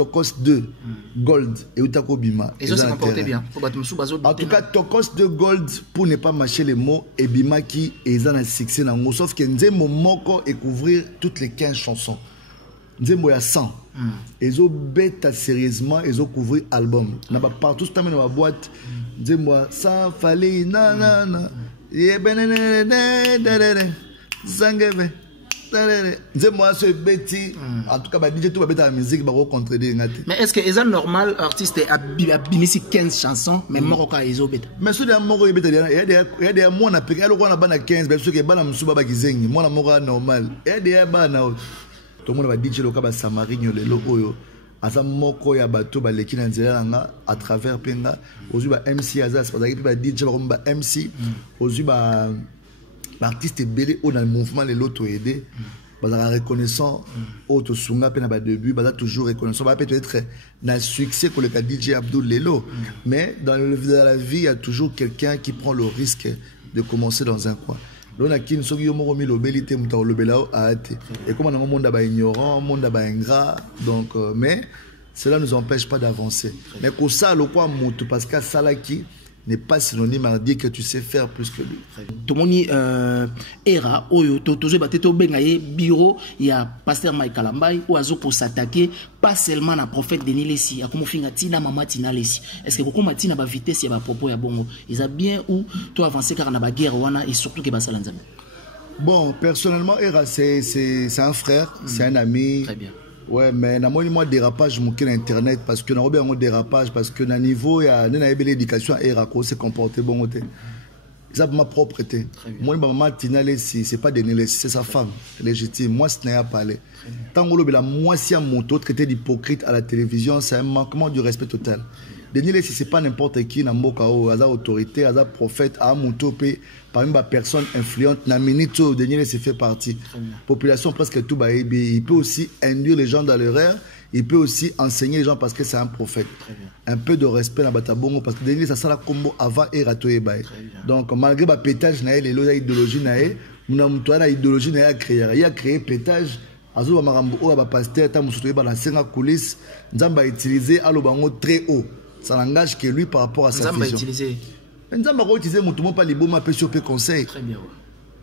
Tokos 2 Gold et Utako Bima. Et ça s'est comporté bien. En tout cas, Tokos 2 Gold, pour ne pas mâcher les mots, et Bima qui est un succès. Sauf que Nzembo Moko est couvrir toutes les 15 chansons. Nzembo y a 100. Ils ont bêta sérieusement, ils ont couvert l'album. Partout, dans la boîte, Nzembo ça fallait nanana. Zangebe. Dis-moi ce bêtis. En tout cas, DJ tout va mettre la musique, va contredire. Mais est-ce que c'est normal, artiste a bimisi 15 chansons, mais Moroka est obéta? Mais si Moroka est obéta, il y a des mois à payer, alors on a 15, mais ceux qui sont Moussouba Bagizengi, moi la Moroka normal. Il y a des banaux. Tout le monde va DJ le Kaba Samarino, le Loyo. Asa moko ya bato ba leki na nzela nga à travers penga ozu ba MC Azas parce que ba DJ ba MC ozu ba l'artiste est belé au dans le mouvement les loto aider bazara reconnaissant auto sunga pena ba début bazara toujours reconnaissant ba peut-être na succès pour le cas DJ Abdul Lelo mais dans la vie il y a toujours quelqu'un qui prend le risque de commencer dans un coin. Donc, et comme on a un monde ignorant, un monde ingrat, donc, mais cela ne nous empêche pas d'avancer. Mais pour ça, le quoi, parce que Salaki n'est pas synonyme à dire que tu sais faire plus que lui. Tout le monde era, toujours bureau, il y a pasteur Mike Kalambay, ou azo pour s'attaquer, pas seulement à prophète Denis Lessi, à comment finir Tina Mama Tina Lessi. Est-ce que beaucoup Matina va vitesse, il y a propos à bongo. Ils ont bien ou toi avancer car on a la guerre et surtout que Basalanzam. Bon, personnellement, Era, c'est un frère, c'est un ami. Très bien. Ouais, mais moi dérapage mon internet parce que on a un dérapage parce que na niveau il y a l'éducation Era ko se comporter bon côté. Ça ma propreté. Moi maman Tina Lessi, c'est pas Denis Lessi, c'est sa femme légitime. Moi ce n'est pas parler. Tant que la moitié moto traité d'hypocrite à la télévision, c'est un manquement du respect total. Denis Lessi c'est pas n'importe qui na mboka o aza autorité, aza prophète, a moto parmi les personnes influentes na minute Denis Lessi fait partie. Population presque tout ba il peut aussi induire les gens dans l'erreur, il peut aussi enseigner les gens parce que c'est un prophète. Un peu de respect na batabongo parce que Denis ça sala combo avant et ratoye bae. Donc malgré ba pétage na les idéologie na muna muto na idéologie na il a créé pétage azo ba marambo o ba pasteur ta musoto ba na senga coulisse nzamba utiliser alo bango très haut. Ça n'engage que lui par rapport à sa vision. Nzamba va utiliser mon pas liboma peut choper conseil. Très bien.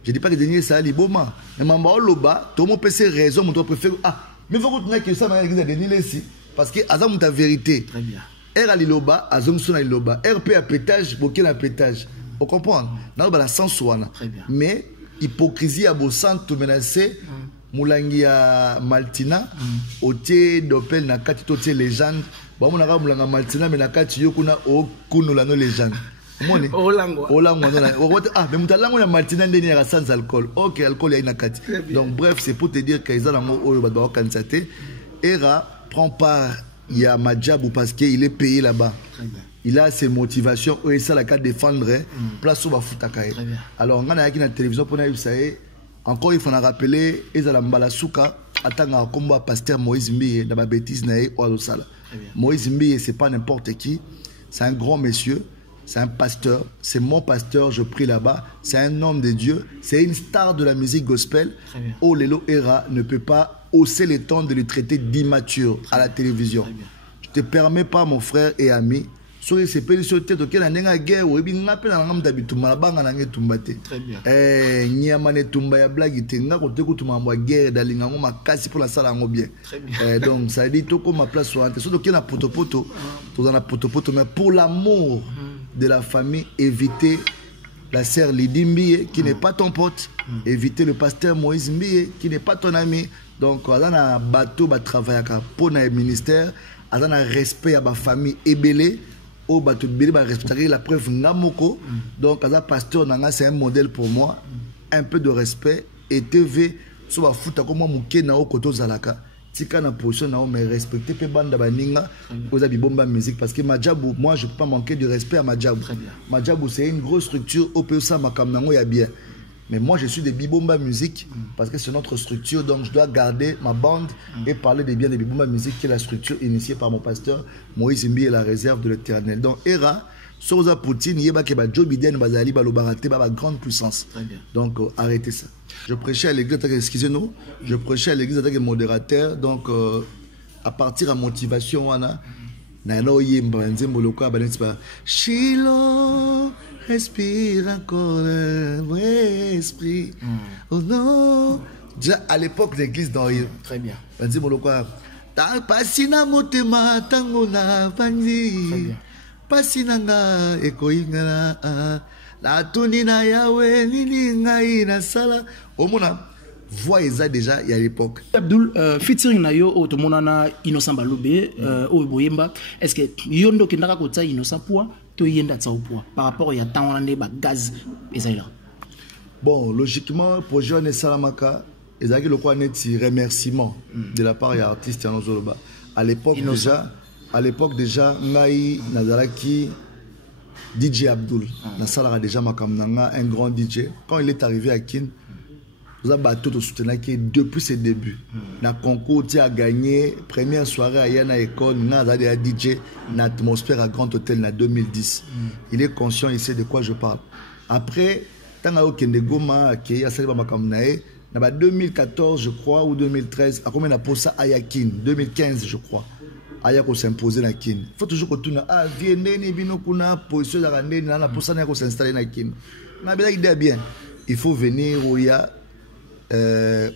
Je dis pas que Denis ça liboma. Mais mamba loba, tout le monde peut ses raisons, mon préfère mais faut que tu ça l'église de Denis Lessi parce que azam ta vérité. Très bien. Er ali loba, azam sona loba. RP à pétage, boké à pétage. On comprend. Dans la sens wana. Mais hypocrisie à beau centre menacé. Moulangi ya Maltina, otie dopel na kati totie légende. Ba mo naka mulanga Maltina mais na kati yokuna o kuno la no légende. Moni. Olango na. Mais mutalango na Maltina ndeni ya sans alcool. OK, alcool ya na kati. Donc bref, c'est pour te dire que ils ont oyo ba ba kansaté. Era prend part il y a Madjabou parce qu'il est payé là-bas. Il a ses motivations et ça la carte défendre place au ba futakae. Alors on a qui na télévision pour na yusae. Encore il faut rappeler ezala mbalasuka atanga kombo pasteur Moïse Mbiye dans ma bêtise nae Oadosala. Moïse Mbiye c'est pas n'importe qui, c'est un grand monsieur, c'est un pasteur, c'est mon pasteur, je prie là-bas, c'est un homme de Dieu, c'est une star de la musique gospel. Olelo Era ne peut pas hausser les tons de le traiter d'immature à la télévision. Je te permets pas mon frère et ami. Sur ces pétitions tête auquel on a guerre ou bien on appelle en d'habitude malabanga na ngetumbate. Très bien. Nyamane tumba ya blague tenga ko teku tuma mwa guerre dalinga ngoma kasi pour la sala ngo bien. Donc ça dit tout comme ma place sur ante. Surtout qu'il y a potopoto, tout dans la potopoto mais pour l'amour de la famille éviter la sœur Lydie Mbiye qui n'est pas ton pote, éviter le pasteur Moïse Mbiye qui n'est pas ton ami. Donc on a un bateau ba travailler pour na ministère, on a un respect à ma famille ébélé. Au bateau de respecter la preuve Namoko. Donc, as pasteur Nanga, c'est un modèle pour moi. Un peu de respect. Et TV, so va foutre comme moi, mouké na o koto zalaka. Tika na position na o, mais respecter pe banda baninga. Aux abibomba musique. Parce que Madjabou, moi, je ne peux pas manquer de respect à Madjabou. Madjabou, c'est une grosse structure. Au PESA, Makam Nango, ya bien. Mais moi, je suis de Bibomba Musique parce que c'est notre structure. Donc, je dois garder ma bande et parler des biens de Bibomba Musique, qui est la structure initiée par mon pasteur Moïse Mbi et la réserve de l'Éternel. Donc, Era, Soza Poutine, Yeba Keba Joe Biden, Bazali, Balobarate, Baba, grande puissance. Donc, arrêtez ça. Je prêchais à l'église, excusez-nous, je prêchais à l'église en tant que modérateur. Donc, à partir de motivation wana na no yemba nzembo lokwa baneti ba Shilo respire encore mon esprit oh non déjà à l'époque l'église d'Orient très bien nzembo lokwa ta pasina motema tango na banzi pasina nga ekoingala la tunina yawe nini ngai na sala omona voix eza déjà il y a l'époque Abdul featuring na yo o to monana Innocent Balobe o boyemba est-ce que yondo kendaka ko tsa Innocent poa to yenda tsa au poa par rapport ya temps on ba gaz ezali là bon logiquement pour jeune Salamaka ezaki le quoi neti remerciement de la part ya artiste ya Nozoloba à l'époque déjà ngai nazalaki DJ Abdul na salara déjà makamnanga un grand DJ quand il est arrivé à Kin nous avons battu de soutenir qui depuis ses débuts. Na concours tu a gagné première soirée à Yana École, na a DJ na atmosphère à Grand Hôtel na 2010. Il est conscient, il sait de quoi je parle. Après, tant que Kende Goma qui a célébré ma campagne, na 2014 je crois ou 2013, à combien na posa Ayakin 2015 je crois. Ayako s'imposer na Kin. Faut toujours que tu na vienne ni bino kuna position la rande na posa na ko s'installer na Kin. Na bien idée bien. Il faut venir où il y a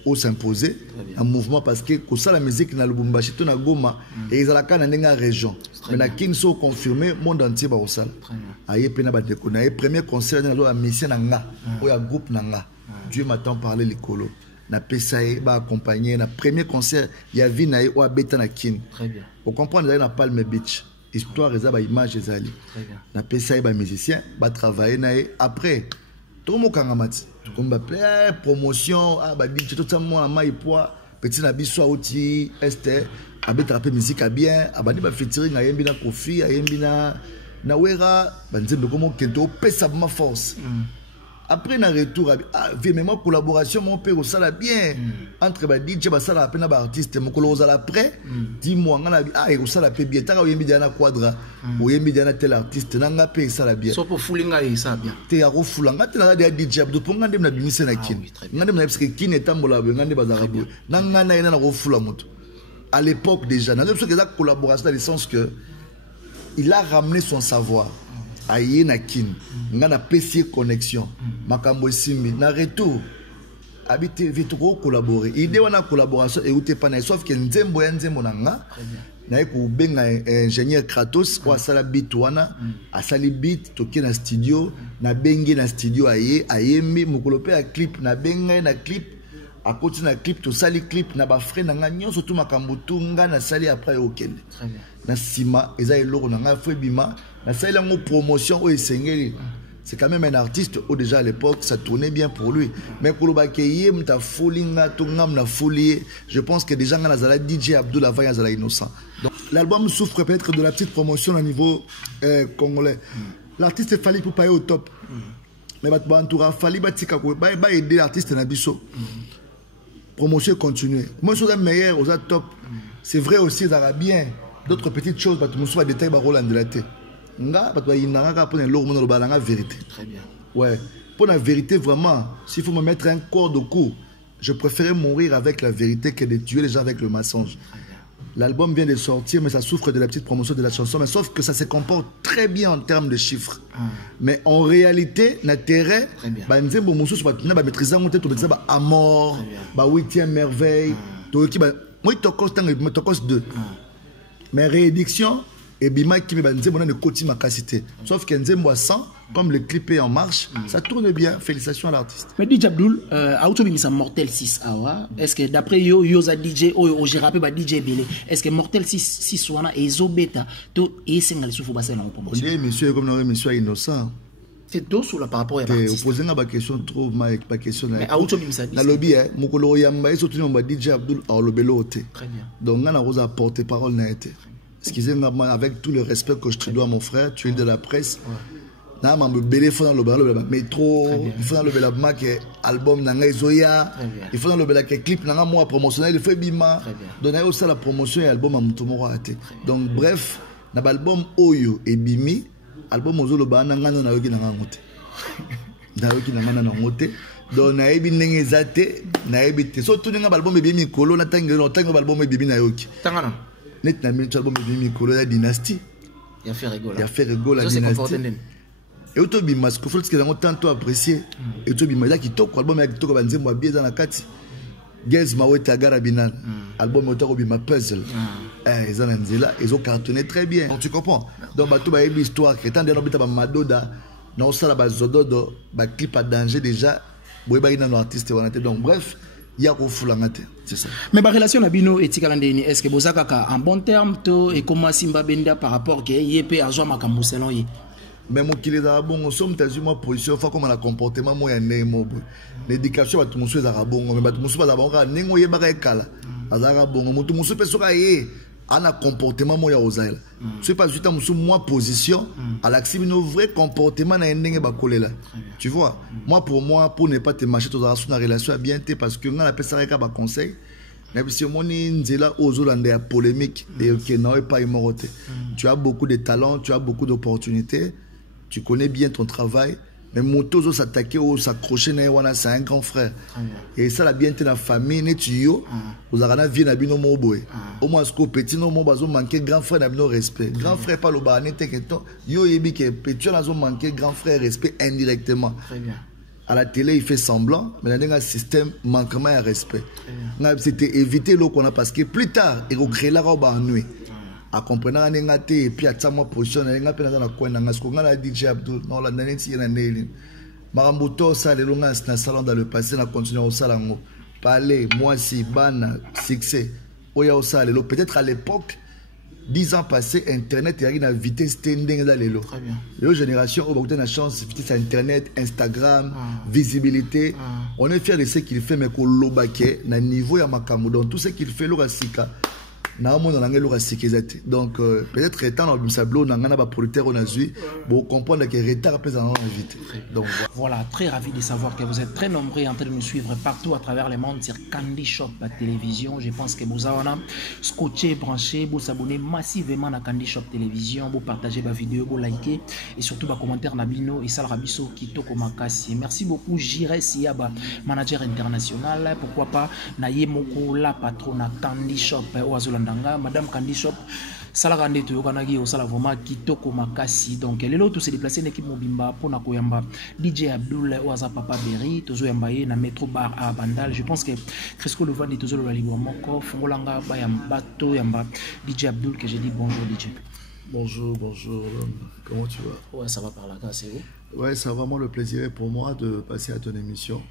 au s'imposer un mouvement parce que ça la musique na Lubumbashi to na Goma et ils alaka na ndenga région mais na kin so confirmé monde entier ba osala aye pena ba dekona premier concert na lo a mission na nga o ya groupe na nga Dieu m'attend parler likolo na pesaye ba accompagner na premier concert ya vi na o abeta na kin très bien on comprend na Palm Beach histoire eza ba image ezali na pesaye ba musicien ba travailler na après tout mon kangamati comme ba promotion ah ba dit tout ça moi mai poids petit na biso outi este abeta rapper musique bien abadi ba featuring ayembi na Kofi ayembi na wera banzembe comme kento pesa ma force après na retour vraiment collaboration mon père au sala bien entre ba DJ ba sala apena ba artiste mon colosa après 10 mois ngana au sala pe bien taka oyembi na quadra oyembi na tel artiste nanga pe sala bien so pour fulinga et ça bien te ya ko fulanga te na DJ Abdou ponga ndem na bimise na kin ngande na parce que kin etambola ngande bazara bo nanga na ina na ko fula moto à l'époque déjà na parce que ça collaboration dans le sens que il a ramené son savoir aye na kin ngana PC connexion makambo simbi na retour habité vite collaborer idée wana collaboration et outé pas sauf que nzembo ya nzembo nanga na ko benga ingénieur Kratos kwa sala beat wana asali beat toke na studio na bengi na studio ayembi mukolope ya clip na benga na clip à côté na clip to sali clip na ba frère na nganyo surtout makambo tunga na sali après okende na sima eza eloko na nga febima na sali la promotion o esengeli c'est quand même un artiste où déjà à l'époque ça tournait bien pour lui mais koloba ke yem ta folinga to ngam na folie je pense que déjà ngana zala DJ Abdul avant ya zala Innocent donc l'album souffre peut-être de la petite promotion au niveau congolais l'artiste est fallu pour pas au top mais ba entoura fali batika ko ba aider l'artiste na biso promotion continue moi je suis meilleur aux top c'est vrai aussi ça bien d'autres petites choses parce que nous sommes détails ba Roland de la tête nga parce que il n'a pas pour le monde le balanga vérité très bien ouais pour la vérité vraiment s'il faut me mettre un corps de cou je préférais mourir avec la vérité que de tuer les gens avec le mensonge. L'album vient de sortir mais ça souffre de la petite promotion de la chanson mais sauf que ça se comporte très bien en termes de chiffres mais en réalité l'intérêt bah nzembo mususu ba tuna ba maîtriser on tête to ba amour ba 8e merveille to ki ba moi tokos tang tokos 2 mais réédition et bima qui me banze bonne côté ma capacité sauf que nzembo à 100 comme le clip est en marche ça tourne bien félicitations à l'artiste mais DJ Abdul auto bimisa Mortel 6 awa est-ce que d'après yo za DJ o j'ai rappelé ba DJ Belé est-ce que Mortel 6 wana ezo beta to esengal soufu ba sala en promotion oui monsieur comme non monsieur Innocent c'est tout sur la par rapport à l'artiste vous posez une question trop mal pas question mais auto bimisa na lobby mukolo yamba surtout no ba DJ Abdul a lobelo te très bien donc ngana rosa porter parole na été excusez-moi avec tout le respect que je te dois mon frère tu es de la presse na ma belé faut dans le métro il faut dans le belabma que album nanga izoya il faut dans le belaka clip nanga moi promotionnel il faut bima donner aussi la promotion et album à mutomoro até donc bref na album oyo et bimi album ozolo ba nanga na yoki nanga ngote na yoki nanga na ngote donc na ebi ndenge zate na ebi te so tout nanga album e bimi kolo na tangi album e bimi na yoki tangana net na minute album de Mikolo la dynastie. Il a fait rigoler. Il a fait rigoler la dynastie. Et auto bima ce que faut que l'on tant apprécié. Et auto bima là qui toque album avec toque banzembo bien dans la kati. Gaz Maweta Garabinan, album auto bima puzzle. Ils en là, ils ont cartonné très bien. Donc tu comprends. Donc bato ba histoire que tant de no bita ba madoda, non ça la ba zododo, ba clip à danger déjà. Boy ba ina no artiste wana te. Donc bref, il y a Fulangate, c'est ça. Mais la relation Nabino et Tikalandeni, est-ce que vous avez en bon terme et comment Simba Benda par rapport à Yep à Joa Makamouselon? Mais mon qu'il est bon, nous sommes dans une position, faut comme un comportement moi né mobo. L'éducation va tout monsieur zarabon, mais tout monsieur va d'abord nengo yebaka kala. Azarabon, mon tout monsieur pessoa yé. Un comportement moi ozaïla. C'est pas juste un moi position à l'accepter nos vrais comportements na ndenge ba kolela. Tu vois, moi pour ne pas te marcher dans une relation bien té parce que on appelle ça ka ba conseil. Mais si mon nzela ozolanda polémique et que non pas immorté. Tu as beaucoup de talent, tu as beaucoup d'opportunités, tu connais bien ton travail. Mais mon tozo s'attaquer ou s'accrocher, c'est un grand frère. Et ça, la bien la famille, net yo, vous avez vie na bino moboé. Au moins, ce que petit no mo bazo manquer grand frère na bino respect. Grand frère pas le bané teketo, yo yebi que petit na zo manquer grand frère respect indirectement. Très bien. À la télé, il fait semblant, mais dans un système manquement à respect. C'était éviter l'eau qu'on a parce que plus tard, il va créer la robe en nuit. À comprendre et puis à moi position na pe na coin na ngo ngala DJ Abdul non la naneti na neli marambuto ça le longa na salon dans le passé na continuer au salango parler moi si bana succès oya au sale peut-être à l'époque 10 ans passés internet y a une vitesse standing dans les lots. Très bien. Les générations ont beaucoup de chance vitesse internet, Instagram, visibilité. On est fier de ce qu'il fait mais ko lobake na niveau ya makambo donc tout ce qu'il fait lo rasika. Donc peut-être étant dans le sablo on a producteur on a vu pour comprendre que retard peut en vite. Donc voilà, très ravi de savoir que vous êtes très nombreux en train de nous suivre partout à travers le monde sur Candy Shop la télévision. Je pense que vous avez scotché, branché, vous abonnez massivement à Candy Shop télévision, vous partagez ma vidéo, vous likez et surtout vos commentaires Nabino et Sal Rabiso Kitoko Makasi. Merci beaucoup Jire Siaba, manager international, pourquoi pas Naye Moko la patronne Candy Shop au Azolanda. Madame Candy Shop, Salarande Toyokanagi au Salavoma Kitoko Makasi. Donc, les lots se déplacer l'équipe Mobimba pour Nakoyamba, DJ Abdul Oaza Papa Berry, Tozo Yambaye, na Metro Bar à Bandal. Je pense que Fresco le Vandi Tozo le Libo Moko, Fongolanga, Bayamba, Toyamba, DJ Abdul, que j'ai dit bonjour DJ. Bonjour, bonjour. Comment tu vas? Ouais, ça va par là, c'est vous? Ouais, c'est vraiment le plaisir pour moi de passer à ton émission,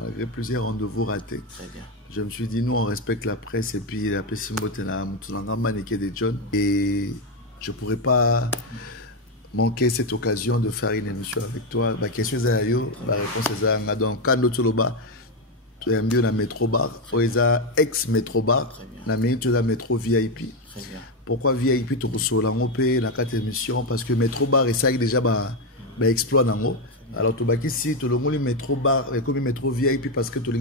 malgré plusieurs rendez-vous ratés. Très bien. Je me suis dit, nous, on respecte la presse et puis la presse des John. Et je ne pourrais pas manquer cette occasion de faire une émission avec toi. La question est la réponse est donc, quand nous sommes là, tu es mieux dans le métro bar, ou ex-métro bar, dans le métro VIP. Pourquoi VIP, tu reçois la carte émission? Parce que métro bar, et ça déjà exploit dans l'eau. Alors, tu vas ici, tu as le métro bar, comme métro VIP, parce que tu as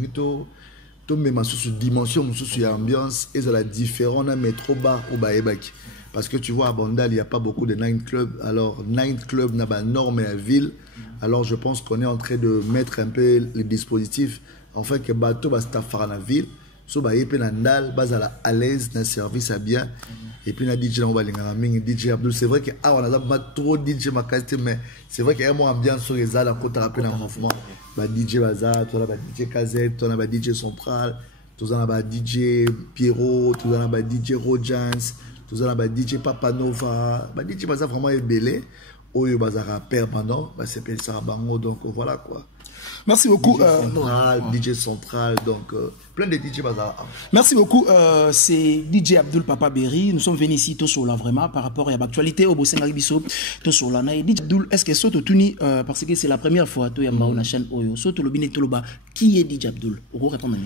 mais sous dimension, sous ambiance, et la différence dans métro bar ou baebaki. Parce que tu vois, à Bandal, il n'y a pas beaucoup de night club. Alors, night club n'a pas norme à la ville. Alors, je pense qu'on est en train de mettre un peu les dispositifs. En fait, que bateau va se faire la ville. So, bah, et puis, Nandal, à l'aise, dans service à bien. Et puis, on a DJ, on va DJ Abdul. C'est vrai que, on a pas trop DJ Makasti, mais c'est vrai qu'il y a moins ambiance sur les ailes, à côté rapide en mouvement. DJ Bazar, tu as DJ Kazette, tu as DJ Central, tu as DJ Pierrot, tu as DJ Rojans, tu as DJ Papanova. DJ Bazar vraiment est belé. Oyo Bazar permanent, c'est Pelsa Bango, donc voilà quoi. Merci beaucoup. DJ Central, donc plein de DJ Bazar. Merci beaucoup. C'est DJ Abdul Papa Berry. Nous sommes venus ici, Tosola, vraiment, par rapport à l'actualité au Bosseng Bisso, Tosola. DJ Abdul, est-ce que Soto Tuni, parce que c'est la première fois que tu as une chaîne Oyo, Soto Lobine Toloba, qui est DJ Abdul? Vous répondez.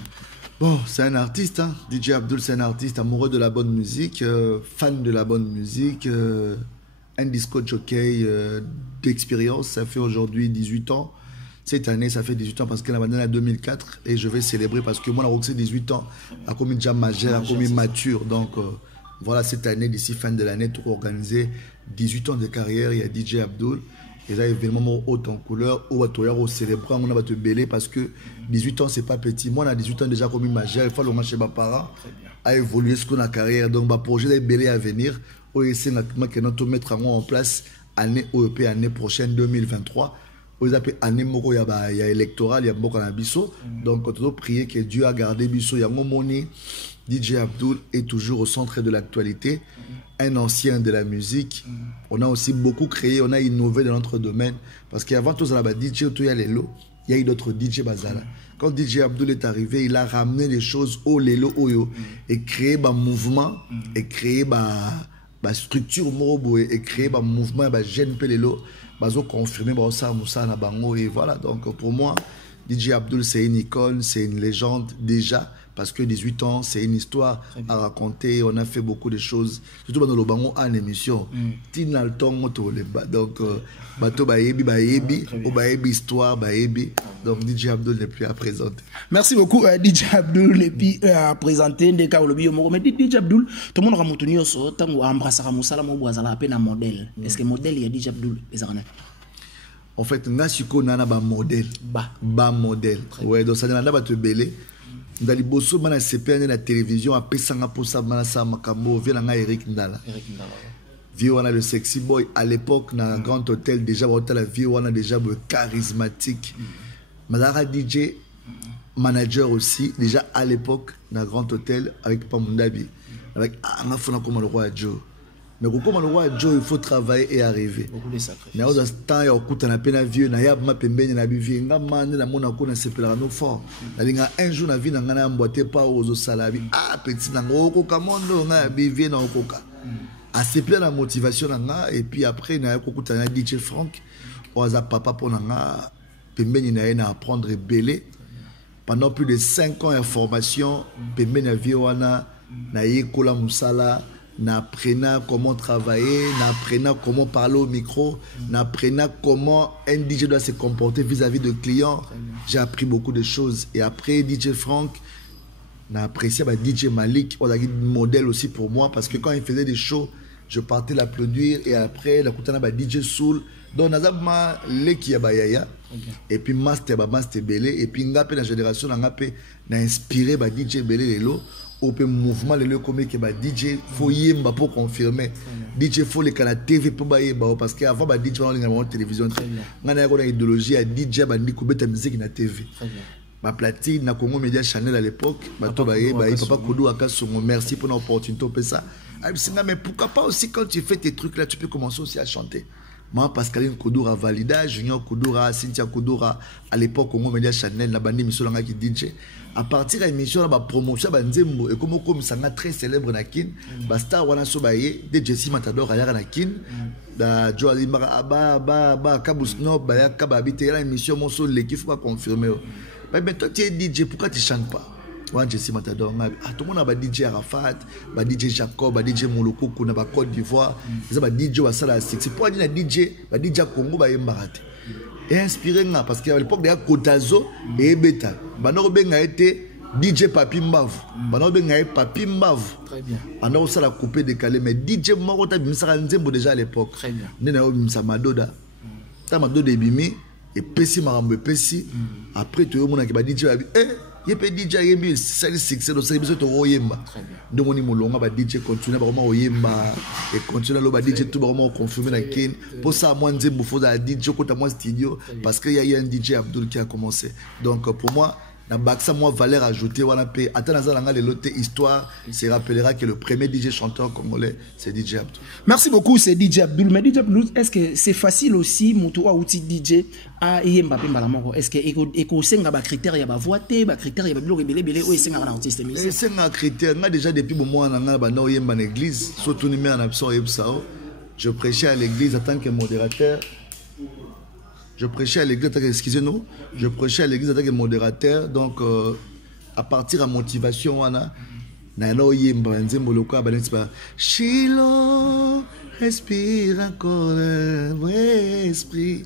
Bon, c'est un artiste, hein. DJ Abdul, c'est un artiste amoureux de la bonne musique, fan de la bonne musique, un disco jockey d'expérience. Ça fait aujourd'hui 18 ans. Cette année, ça fait 18 ans parce qu'elle a abandonné en 2004 et je vais célébrer parce que moi, on a reçu 18 ans, a commis déjà majeur, a commis mature. Donc, voilà, cette année, d'ici fin de l'année, tout organisé. 18 ans de carrière, il y a DJ Abdul. Et là, évidemment, haut en couleur, au batoyard, au célébrant, on va te bêler parce que 18 ans, c'est pas petit. Moi, on a 18 ans déjà commis majeur, il faut le marcher mes parents. a évolué ce qu'on a carrière. Donc, le projet est belé à venir. On essaie de mettre en place année OEP, année prochaine, 2023. On appelle année moko, il y a électoral, il y a beaucoup de biso. Donc, on doit prier que Dieu a gardé biso. Il y a mon moni. DJ Abdul est toujours au centre de l'actualité, un ancien de la musique. On a aussi beaucoup créé, on a innové dans notre domaine. Parce qu'avant tout ça, DJ, il y a Lelo, il y a eu d'autres DJ Bazala. Quand DJ Abdul est arrivé, il a ramené les choses au Lelo Oyo et créé un mouvement, et créé une structure Morobo et créé un mouvement, un jeune Pelelo, ils confirmé ça, Moussa, Nabango, et voilà. Donc pour moi, DJ Abdul, c'est une icône, c'est une légende déjà. Parce que 18 ans, c'est une histoire à raconter. On a fait beaucoup de choses. Surtout dans le bango en émission. Tina le temps, donc, bateau baebi, histoire, baebi. Donc, DJ Abdul n'est plus à présenter. Merci beaucoup, DJ Abdul, et puis à présenter des cas au lobby. Mais DJ Abdul, tout le monde a montré ça. Tant qu'on embrasse à Moussala, on a appelé un modèle. Est-ce que modèle, il y a DJ Abdul? En fait, on a un modèle. Bas modèle. Ouais, donc ça n'a pas de belé. Dans les bosso mana CPN la télévision a pesanga pour ça mana sa makambo vient na Eric Ndala. Vieux on a le sexy boy à l'époque dans un grand hôtel déjà hôtel la vieux on a déjà charismatique. Madara DJ manager aussi déjà à l'époque dans un grand hôtel avec Pamundabi avec un afona comme le roi Joe. Mais comme le roi Joe il faut travailler et arriver. Mais au temps il y a beaucoup de peine vieux na ya ma pembeni na bivi ngamane na mona ko na sepela no fort. Nalinga un jour na vie na ngana mbote pa ozo salabi petit na ngoko kamondo na bivi na okoka. A sepela la motivation na et puis après na ya kokuta na DJ Frank oza papa pour na pembeni na apprendre belé pendant plus de 5 ans de formation pembeni na vie wana na yekola musala. N'apprenant comment travailler, n'apprenant comment parler au micro, n'apprenant comment un DJ doit se comporter vis-à-vis de clients. J'ai appris beaucoup de choses. Et après DJ Frank, j'ai apprécié DJ Malik, on a un modèle aussi pour moi parce que quand il faisait des shows, je partais l'applaudir et après, DJ Soul. Donc, on a et puis Master Belé et puis la génération a inspiré DJ Belé Lelo. Au mouvement le comme que DJ faut yemba pour confirmer DJ faut les canaux TV pour bailler parce que avant DJ on a télévision on a une idéologie à DJ bandi kubeta musique na TV ma platine na Congo Media Channel à l'époque bato bailler papa Koudou Akasongo merci pour l'opportunité pour ça mais pourquoi pas aussi quand tu fais tes trucs là tu peux commencer aussi à chanter. Moi, Pascaline Koudoura Valida, Junior Koudoura, Cynthia Koudoura, à l'époque, Congo Media Channel, la bande émission qui DJ. À partir de l'émission, la promotion, et comme ça a très célèbre Nakin, Star Wana Sobaye, de Jessie Matador, Ayara Nakin, da Joali Mara, Kabous Nob, Baya Kababite, la émission, mon son, l'équipe va confirmer. Mais toi, tu es DJ, pourquoi tu ne chantes pas? Jessie Matador, tout le monde a DJ Arafat, DJ Jacob, DJ Moloko, na Côte d'Ivoire, DJ Wasala c'est pour dire DJ Congo et inspiré parce qu'à l'époque de Kotazo et Beta, Banorobenga a été DJ Papi Mbav, Banorobenga a été Papi Mbav. Très bien. On a aussi la coupé décalé, mais DJ Morota Bimsara Nzembo déjà à l'époque. Très bien. Nena Bimsa Madoda, Madoda Bimi et Pessi Marambo Pessi. Après tout le monde qui va DJ il peut DJ Yembi c'est le service de Oyemba donc on molonga ba DJ continue vraiment Oyemba et continue le DJ tout vraiment confirmer la kin pour ça moi Nzembo faut da DJ côté moi studio parce qu'il y a eu un DJ Abdul qui a commencé donc pour moi na baksa moi valeur ajoutée wana pe atana nga le loté histoire se rappellera que le premier DJ chanteur congolais c'est DJ Abdul. Merci beaucoup c'est DJ Abdul. Mais DJ Abdul est-ce que c'est facile aussi mutu wa outil DJ a yemba pe mbala moko est-ce que eko senga ba critère ya ba voité ba critère ya ba bilo belé o senga na artiste musique senga critère nga déjà depuis moment na ba no yemba na église surtout numéro en absent yebsao je prêchais à l'église en tant que modérateur. Je prêchais à l'église, excusez-nous, je prêchais à l'église en tant que modérateur, donc à partir de la motivation, Shilo, respire encore, esprit.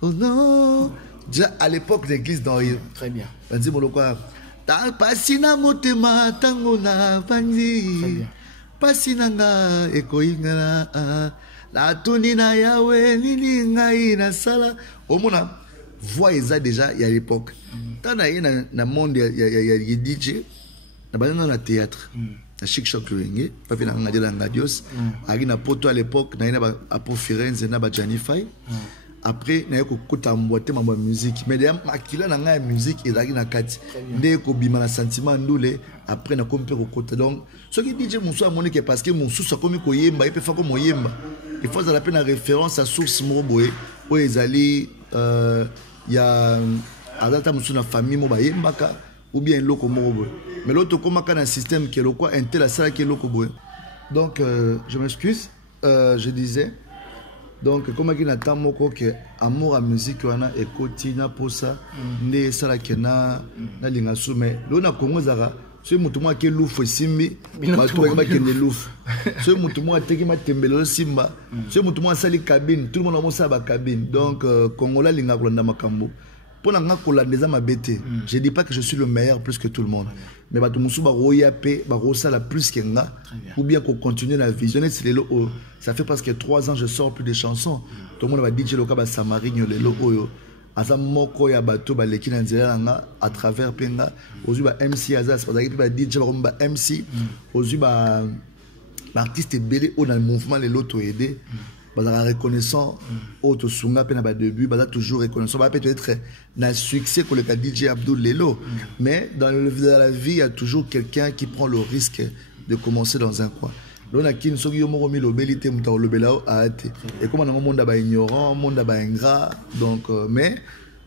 Oh non, déjà à l'époque l'église dans très bien. Pasina motema tangona panzi, pasinanga ekoingana. La tonina yawe nini ngai na sala omona voix eza déjà il y a l'époque tant na monde il y a DJ na banana na théâtre na Chic Choc Luenge papi na ngadiela ngadios ari na poto à l'époque na ina ba po Firenze na ba Janify après na ko kota mbote ma musique mais derrière makila na nga musique ezaki na kati nde ko bima na sentiment ndule après na kompe ko kota donc ce qui DJ Moussou a monique parce que Moussou ça comme ko yemba il peut faire comme yemba il faut la peine à référence à source moboé où ezali ya azata Moussou na famille mo ba yembaka ou bien loko moboé mais l'autre comme un système qui est le quoi un tel ça qui est loko boé donc je m'excuse je disais donc comme il y a tant moko que amour à musique wana ekoti na posa nde sala kena na linga sume lo na Congo zara ce mutu mo ke lufu simbi ba to ba kende lufu ce mutu mo ateki matembelo simba ce mutu mo sali cabine tout le monde mo sa ba cabine donc Congola linga kolanda makambo pona nga kolanda ma bête je dis pas que je suis le meilleur plus que tout le monde mais ba to musu ba roya pe ba rosala plus que nga ou bien qu'on continue la visionner c'est le ça fait presque 3 ans je sors plus de chansons tout le monde va DJ loka ba Samarigno le oyo asa moko ya bato ba leki na nzela nga à travers penga ozu ba MC Azas parce que ba DJ ba MC ozu ba l'artiste belé au dans le mouvement les loto aider bazaka reconnaissant auto sunga pe na ba début baza toujours reconnaissant ba peut-être na succès que le DJ Abdoul Lelo mais dans la vie il y a toujours quelqu'un qui prend le risque de commencer dans un coin l'on a qui ne sont yo mo mi lobelité muta lobelao ate et comme on a un monde ba ignorant monde ba ingrat donc mais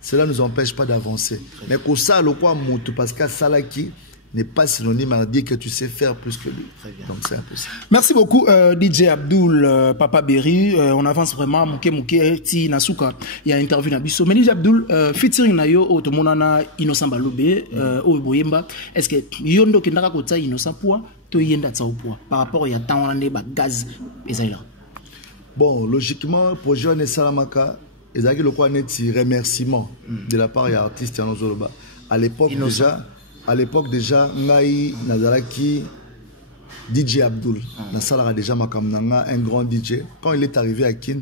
cela ne nous empêche pas d'avancer mais pour ça le quoi mutu parce que salaki n'est pas synonyme à dire que tu sais faire plus que lui. Donc c'est un peu ça. Merci beaucoup DJ Abdoul Papa Berry. On avance vraiment Mouké ti Nasuka. Il y a interview na biso. Mais DJ Abdoul featuring na yo to monana Innocent Balobe o Boyemba. Est-ce que yondo kendaka kota Innocent poa to yenda tsa poa par rapport ya temps on ba gaz ezali là. Bon, logiquement pour Jeune Salamaka, ezaki le quoi neti remerciement de la part ya artiste en Zoloba. À l'époque déjà, Ngai Nazaraki, DJ Abdoul, Nasalara déjà Makamnanga, un grand DJ. Quand il est arrivé à Kin,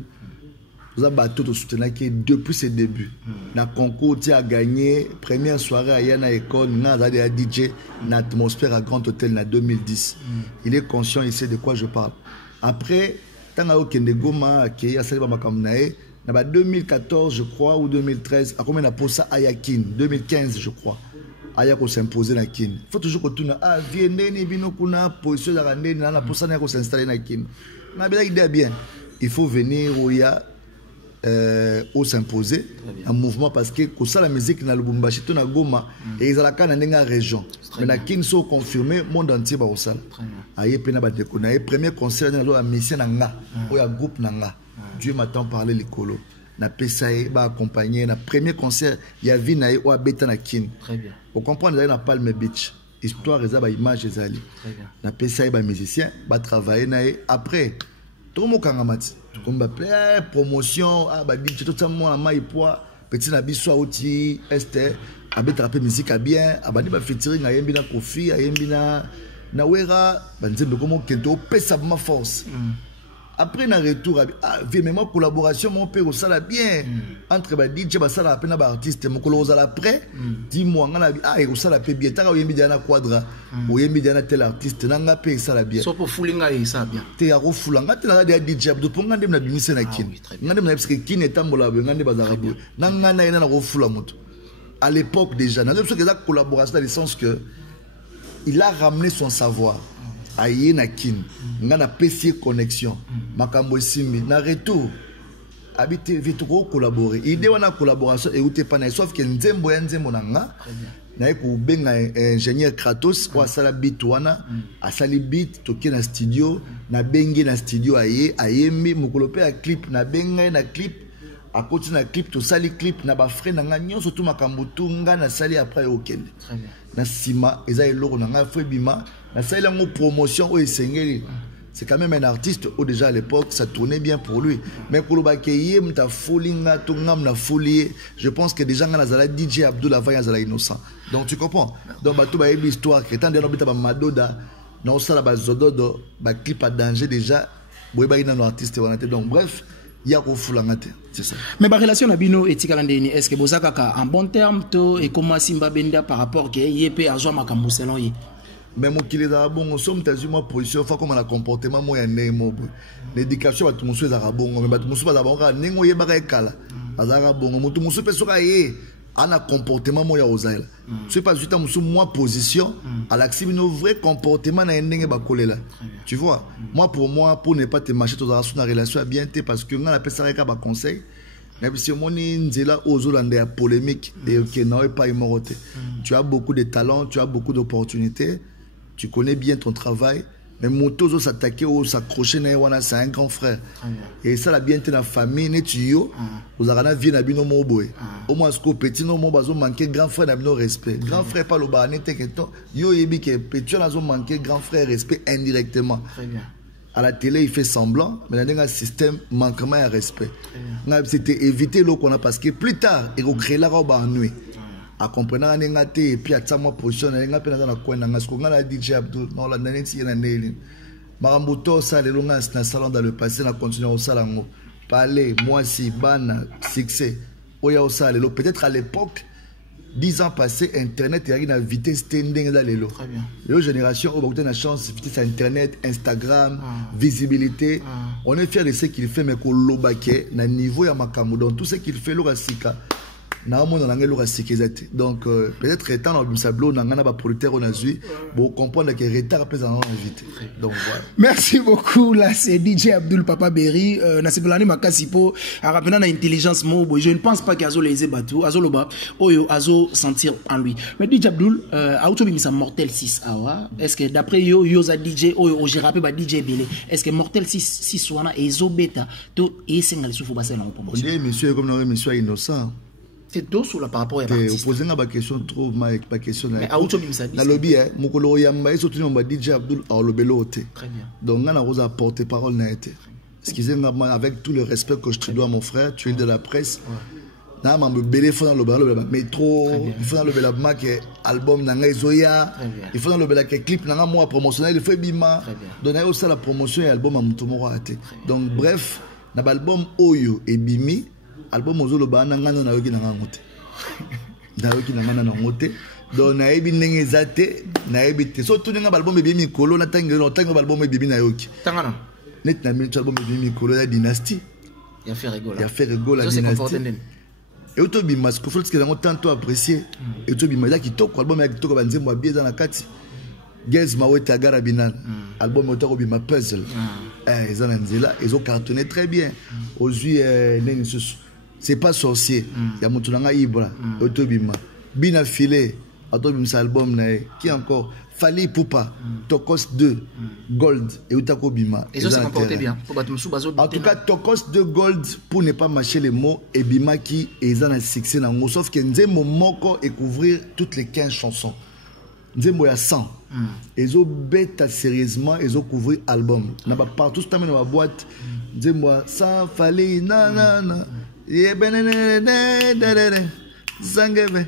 nous avons battu de soutenir depuis ses débuts. Na concours, tu as gagné première soirée à Yana École, Nazaré à DJ, l'atmosphère à Grand Hôtel en 2010. Il est conscient, il sait de quoi je parle. Après, tant que Kende Goma, qui a salé Makamnae, en 2014, je crois, ou 2013, à combien on a posé ça à Yakin, 2015, je crois. Ayako s'imposer na kin. Il faut toujours que tu n'as viennent bino kuna position de randé na la posa na ko s'installer na kin. Na bien idée bien. Il faut venir où il y a au s'imposer un mouvement parce que ko ça la musique na Lubumbashi to na Goma et ils alaka na ndenga région. Mais na kin so confirmé monde entier ba osala. Aye pena ba dekona premier concert na lo a mission na nga o ya groupe na nga. Dieu m'attend parler l'écolo. Na PSAE ba accompagner na premier concert ya Vinae ou abeta na kin. Très bien. Vous comprenez na Palme Beach. Histoire eza ba image ezali. Na PSAE ba musicien ba travailler na après tout mo kangamati. Comme ba promotion ba DJ tout ça moi mai poa petit na biso outi este abeta rapper musique bien abadi ba featuring ayembi na Kofi ayembi na wera banzembe comme kento pesa ma force. Après un retour, mais moi collaboration mon père au sala bien entre ba DJ ba sala peine ba artiste mon colosa après dis-moi ngana au sala pe bien taka oyembi diana quadra oyembi diana tel artiste nanga pe sala bien so pour fulinga et ça bien te ya ko fulanga te na DJ Abdou ponga ndem na bimise na kin ngande na parce que kin etambola ngande bazara bo nanga na ina na ko fula moto à l'époque déjà na parce que ça collaboration dans le sens que il a ramené son savoir aye na kin ngana PC connexion makambo simbi na retour habité vite collaborer idée wana collaboration et outé pas sauf que nzembo ya nzembo nanga na ko benga ingénieur Kratos ou asala beat wana asali beat toke na studio na bengi na studio ayembi mukolope ya clip na benga na clip à côté na clip to sali clip na ba frère na nganyo surtout makambo tunga na sali après okende na sima eza eloko na nga febima na sali la promotion o esengeli. C'est quand même un artiste où déjà à l'époque ça tournait bien pour lui. Mais pour le bakeye mta folinga tongam na folie, je pense que déjà ngana zala DJ Abdoul avant ya zala innocent. Donc tu comprends. Donc ba tout ba histoire que tant de nobita ba madoda na osala ba zododo ba clip à danger déjà boy ba ina no artiste wana te. Donc bref, il y a ko fulanga te. C'est ça. Mais ma relation na bino etikala ndeni est-ce que bozaka en bon terme to et comment Simba Benda par rapport que yepé argent makambo selon yi. mais mon qu'il est bon, on somme t'as moi position, faut comme on a comportement moi y mo. L'éducation va tout mon souhait bon, mais tout mon souhait d'abord n'engo y baga kala. Azara bon, mon tout mon souhait sera y a un comportement moi ozaïla. C'est pas juste moi position, à l'accepter nos vrais comportements na n'engo ba kolela. Tu vois, moi pour ne pas te marcher dans la relation bien té parce que on appelle ça ba conseil. Mais si on est là aux Hollandais polémique et qui n'a pas immorté. Tu as beaucoup de talents, tu as beaucoup d'opportunités, tu connais bien ton travail, mais moto s'attaquer ou s'accrocher c'est un grand frère. Et ça la bien dans la famille ne tu yo, vous avez vie na bino moboé. Au moins ce que petit no mo bazo manquer grand frère na bino respect. Grand frère pas le ba ne te que yo yebi que petit na zo manquer grand frère respect indirectement. Très bien. À la télé, il fait semblant, mais dans un système manquement à respect. C'était éviter l'eau qu'on a parce que plus tard, il va créer la robe en nuit. À comprendre, on a été, et puis à sa position, on a été dans la coin, on a dit DJ Abdul, non, la nana, il y a un nail. Marambuto, ça, les longs, c'est un salon dans le passé, on a continué au salon. Parler, moi, si, ban, succès. Oya au salon, peut-être à l'époque, 10 ans passés, Internet est à une vitesse standing dans les lots. Très bien. Les générations ont beaucoup de chance, vitesse Internet, Instagram, visibilité. On est fiers de ce qu'il fait, mais qu'on l'a baqué, na niveau ya makamou. Donc tout ce qu'il fait, l'ora sika. Donc peut-être étant dans le sablo, on a pas producteur on a vu, pour comprendre que retard peut en invité. Donc voilà. Merci beaucoup. Là c'est DJ Abdul Papa Berry. Na se belani makasipo. A rappeler na intelligence mo. Je ne pense pas qu'Azo les bateau. Azo loba. Oyo Azo sentir en lui. Mais DJ Abdul, auto bimisa Mortel 6 awa. Est-ce que d'après yo za DJ oyo j'ai rappelé ba DJ Belé. Est-ce que Mortel 6 wana ezo beta to et singal souffo ba na promotion. On dit monsieur comme non monsieur innocent. C'est tout sur la par rapport à l'artiste. Vous posez une question trop mal, pas question. Mais à autre chose, dans le lobby, Mukolo Yamba, surtout on va DJ Abdul à l'obélo. Très bien. Donc on a osé apporter parole n'a été. Excusez-moi, avec tout le respect que je te dois, mon frère, tu es de la presse. Na ma belé faut dans le bala métro, il faut dans le bala que album nanga Zoya, il faut dans le bala que clip nanga moi promotionnel, il faut bima. Donner aussi la promotion et album à Mutomoro até. Donc bref, na album Oyo et Bimi. Album Ozolo Bana Nano na yoki na ngote. Na yoki na ngana na ngote. Donc na ebi ndenge zate, na ebi te. So tout nga album ebi mikolo na tangi album ebi na yoki. Tangana. Net na minute album ebi mikolo la dynastie. Ya fait rigoler. Ya fait rigoler la dynastie. Et auto bi masque faut que nga tanto apprécier. Et auto bi ma qui toko album ya qui toko banze moi bien dans la kati. Gaz Maweta Garabinan. Album auto bi ma puzzle. Ils en nzela, ils ont cartonné très bien. Aux yeux c'est pas sorcier. Il y a Moutulanga Ibra, Otobima. Bina Filé, Otobim's album, qui encore Fali Poupa, Tokos 2, Gold et Utako Bima. Et ça s'est comporté bien. En tout cas, Tokos 2 Gold, pour ne pas mâcher les mots, et Bima qui est un succès. Sauf que Nzemo Moko et couvrir toutes les 15 chansons. Nzemo ya 100. Ils ont bêta sérieusement, ils ont couvert l'album. N'a pas partout, c'est dans la boîte. Nzemo ça Fali, nanana. Zangebe.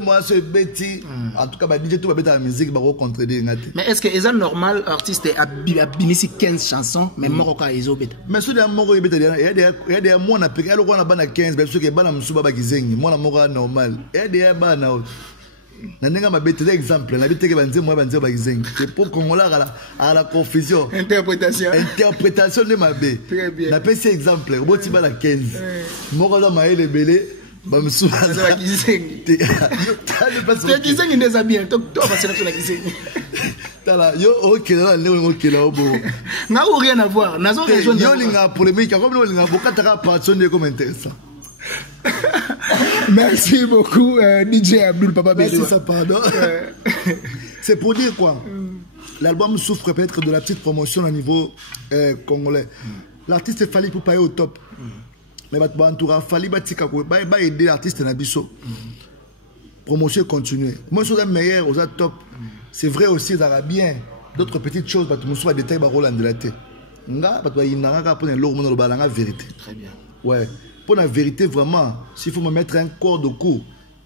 Moi ce bêtis en tout cas bah DJ tout va la musique va rencontrer des ngate. Mais est-ce que est normal artiste a binisi 15 chansons mais moroka ezo beta. Mais ce dia moro beta il y a des mois na peka alors on a bana 15 parce que bana msuba ba kizengi moi na moro normal. Il y a des bana na nenga mabete exemple na biteke banze moi banze ba kizengi. C'est pour Congolais à la confusion. Interprétation de mabé. Très bien. Na pese exemple boti bana 15. Moro la maele belé. Bamsuba za kizengi. Tu kizengi ndeza bien. Toi passer na kizengi. Tala yo okela le okela obo. Na ou rien à voir. Nazo rejoindre. Yo linga polémique comme no linga bokataka passion de comme intéressant. Merci beaucoup DJ Abdul Papa Berry. Merci ça pardon. C'est pour dire quoi? L'album souffre peut-être de la petite promotion au niveau congolais. L'artiste Fali pour payer au top. Mais il fallait aider l'artiste na biso. Promotion continue. Moi je suis meilleur aux top. C'est vrai aussi d'arabien. D'autres petites choses parce que nous sommes détails par Roland de la tête. Nga parce que il n'a pas pour la vérité. Très bien. Ouais. Pour la vérité vraiment, s'il faut me mettre un corps de cou,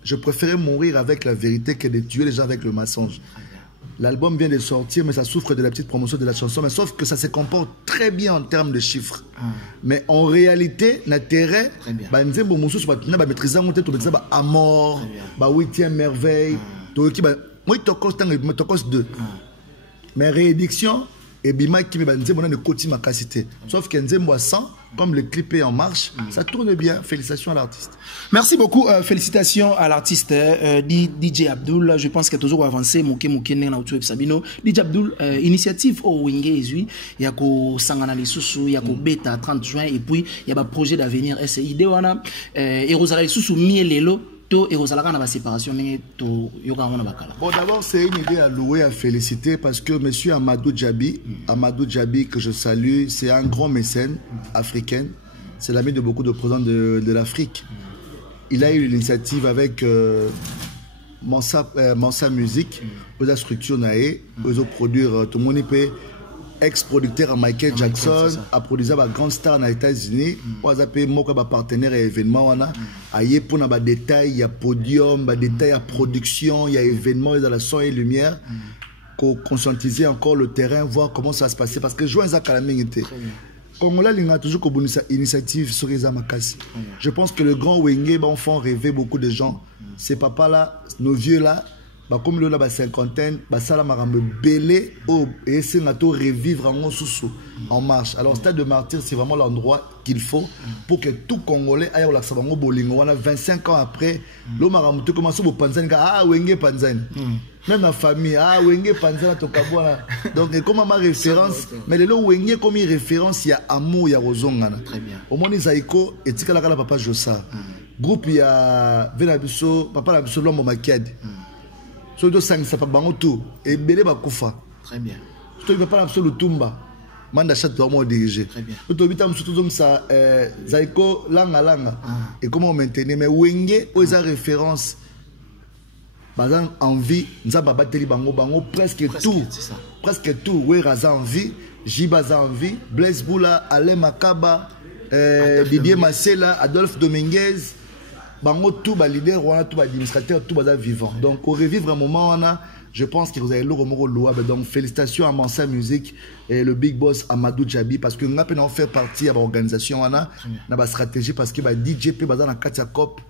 je préférais mourir avec la vérité que de tuer les gens avec le mensonge. L'album vient de sortir, mais ça souffre de la petite promotion de la chanson. Mais sauf que ça se comporte très bien en termes de chiffres. Mais en réalité, l'intérêt, maîtriser Amor, 8e merveille, moi tokos 2 mais réédiction et bima qui me banze mon ne koti ma capacité sauf que nzembo à 100 comme le clip est en marche ça tourne bien. Félicitations à l'artiste. Merci beaucoup. Félicitations à l'artiste DJ Abdul. Je pense que toujours avancé moké na utu Sabino DJ Abdul initiative au wingé ezui ya ko sangana lisusu ya ko beta 30 juin et puis il y a ba projet d'avenir et idée wana et rozala lisusu mielelo to et rozala kana ba séparation mais to yoka ngona bakala. Bon, d'abord c'est une idée à louer, à féliciter parce que monsieur Amadou Djabi que je salue, c'est un grand mécène africain. C'est l'ami de beaucoup de présidents de l'Afrique. Il a eu l'initiative avec Mansa Music, aux structures naé, aux produire tout le monde peut ex-producteur à Michael Jackson, a produit une grande star aux États-Unis, on a payé mon partenaire et événement, on a eu pour des détails, il y a podium, des détails à production, il y a événements, il y a la son et lumière, conscientiser encore le terrain, voir comment ça se passait parce que jouer à calamité. Congolais, il y a toujours une initiative sur les Amakasi. Je pense que le grand Wenge va font rêver beaucoup de gens. Ces papas-là, nos vieux-là, comme le la cinquantaine, ça m'a belé et c'est revivre en marche. Alors, Stade de Martyr, c'est vraiment l'endroit qu'il faut pour que tout Congolais aille au lac Sabango Bolingo. On a 25 ans après, l'homme a commencé au Panzani, Wenge Panzani. Même la famille, Wenge Panzani Tokabwana. Donc, comme ma référence, mais le Wenge comme une référence, il y a amour, il y a Rozongana. Très bien. Au moins, Isaïko et Tikalakala Papa Jossa. Groupe, il y a Venabiso, Papa Nabiso, l'homme au Makiadi. So do sang sa pa bango tout et belé ba kufa. Très bien. So il va pas absolument tumba. Manda chat doit moi diriger. Très bien. To bitam surtout donc ça Zaiko langa et comment maintenir mais wenge aux référence bazan envie nzamba bateli bango presque tout. Presque tout oui raza envie, Jibaza envie, Blaise Boula, Alain Makaba, Didier Massela, Adolphe Dominguez. Bango tout ba leader ou tout ba administrateur tout ba vivant. Donc au revivre un moment on a, je pense que vous avez le remoro louable. Donc félicitations à Mansa Music et le big boss Amadou Djabi parce que nous avons fait partie de l'organisation on a na stratégie parce que ba DJP ba dans la Katia Cop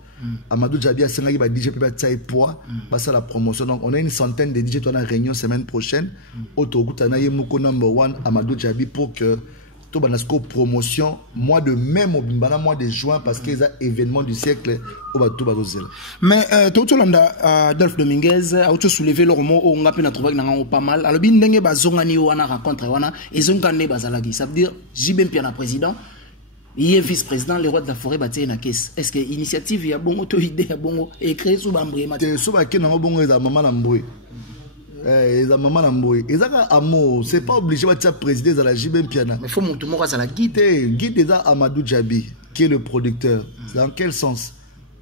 Amadou Djabi a sengi ba DJP ba tsaï poids ba ça la promotion. Donc on a une centaine de DJ dans la réunion semaine prochaine auto gutana yemoko number 1 Amadou Djabi pour que tout banasco promotion mois de mai mois de juin parce que c'est événement du siècle au bateau bateau. Mais tout le monde Adolphe Dominguez a auto soulevé le mot on a pu trouver pas mal alors bien ndenge bazongani wana rencontre wana ezongane bazalagi ça veut dire JB Piana président il est vice-président le roi de la forêt bâti na caisse est-ce que initiative ya bongo to idée ya bongo écrit sous bambré matin so ba ke na bongo za maman na mbwe ils ont maman Namboy. Ils ont amour. C'est pas obligé de présider dans la JB Piana. Mais il faut que tout le monde soit la guide. Guide déjà Amadou Djabi, qui est le producteur. Dans quel sens?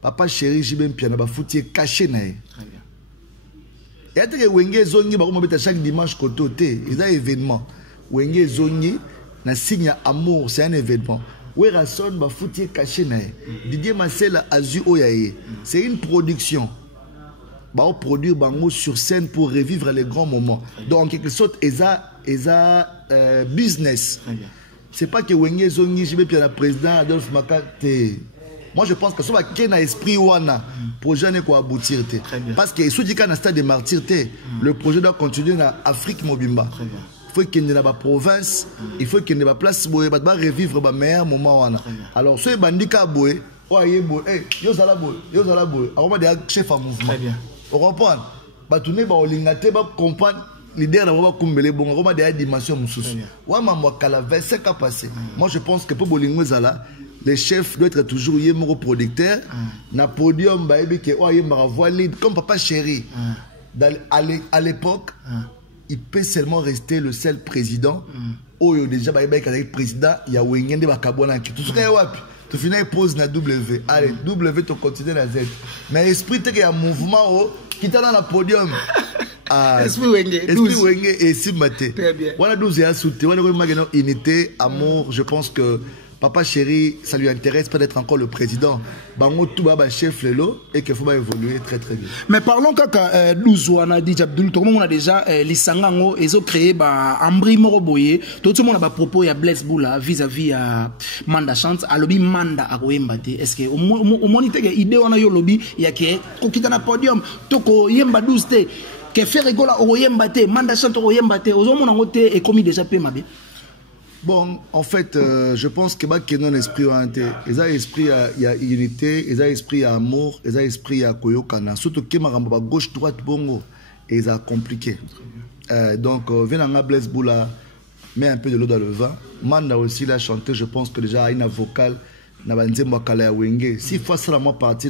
Papa chéri JB Piana, va foutre caché naé. Très bien. Et après que Wenge Zongi, va mettre chaque dimanche côté. Ils ont événement. Wenge Zongi, na signe amour, c'est un événement. Werason va foutre caché naé. Didier Massela Azu Oyaye. C'est une production. Bah, produire bango sur scène pour revivre les grands moments. Donc en quelque sorte, eza business. C'est pas que Wenge Zongi, JB Piana président Adolphe Makate. Moi je pense que ça va qu'il y a un esprit wana projet ne quoi aboutir parce que si tu dis qu'un stade de martyr le projet doit continuer dans Afrique Mobimba. Il faut qu'il y ait une province, il faut qu'il y ait une place pour revivre le meilleur moment. Alors si bandi ka boy, yo zala boy, on va dire chef en mouvement. On comprend. Bah tout ne ba lingate ba comprendre l'idée na ba kumbele bon on va dire dimension mususu. Wa mama kala 25 ans passé. Moi je pense que pour bolingo zala les chefs doivent être toujours yemoro producteur na podium ba ebi ke o yemara voix lead comme papa chéri. À l'époque il peut seulement rester le seul président. Oyo déjà ba ebi ka président ya wengende ba kabona ki tout ce que wapi. Tu finis pose na W. Allez, W tu continues na Z. Mais esprit te un mouvement qui t'a dans le podium. Esprit Wenge et Simate. Très bien. Voilà 12 et soutien. Voilà unité, amour, je pense que papa chéri, ça lui intéresse peut-être encore le président. Bango tout baba chef lelo et qu'il faut évoluer très très bien. Mais parlons kaka Louzouana DJ Abdul, tout le monde a déjà les sangango ils ont créé ba Ambri Moroboye, tout le monde a ba propos ya Blaise Boula vis-à-vis à Manda Chante, à lobby Manda à Koembate. Est-ce que au moniteur idée on a yo lobby ya ke kokita na podium toko yemba 12 te que fait rigola oyemba te manda chante oyemba te ozomona ngote et commis déjà pe mabe. Bon, en fait, je pense que il y a un esprit orienté. Il y a esprit à unité, il y a esprit à amour, il y a esprit à koyokana. Surtout que ma gauche droite bongo, et ça compliqué. Donc, Venanga Blaise Boula met un peu de l'eau dans le vin. Manda aussi l'a chanté, je pense que déjà il y a une vocale. Si face à la moi partie